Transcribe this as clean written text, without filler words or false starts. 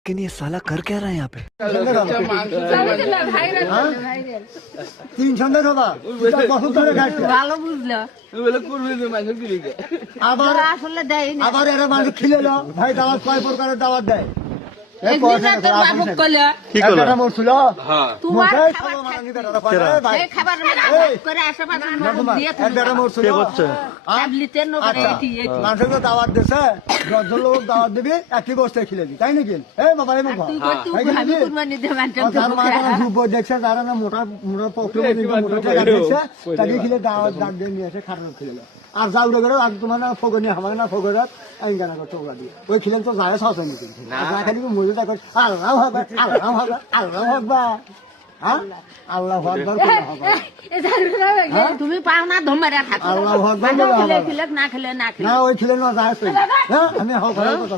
लेकिन ये साला कर क्या रहा है यहाँ पे? 3 সন্ধ্যা খাবা বছর ধরে খাচ্ছে ভালো বুঝলো আবার আসলে দেয়নি আবার এরা মানুষ খিলেল ভাই দাওয়াত কয় প্রকারের দাওয়াত দেয় একদিন তোর বাবু কইলো একটা মরছিল তোমার মরছে, খাবার খাবো মানানি বেটারা পারে, ভাই এই খাবার করে আশেপাশে দিয়ে এক বেটা মরছিল ট্যাবলেটের নগরে আচ্ছা, এটি মানুষকে তো দাওয়াত দিছে 10 জন লোক দাওয়াত দিবি একই বস্তায় খিলেবি তাই নাকি এই বাবা এই বাবা তুই আমি কুরবানি দে মানতে যার মাথা যুব দেখছে যারা না মোটা মোটা পকড়ে মোটা টাকা দেখছে তাকে খিলে দাওয়াত ডাক দিয়ে নিয়ে এসে খারাপ খিলে আর যাও রে করে আর তোমার না ফগনি আমার না ফগরাত আইন গানা করতে ওগা দিয়ে ওই খিলেন তো যায় সাথে নাকি না খালি মজুদ করে আল্লাহ হবে আল্লাহ হবে আল্লাহ হবে হ্যাঁ আল্লাহ আকবার তুমি পাও না ধমারা থাকো আল্লাহ আকবার খেলে খেলে না খেলে না খেলে না ওই খিলেন না যায় হ্যাঁ আমি হক কথা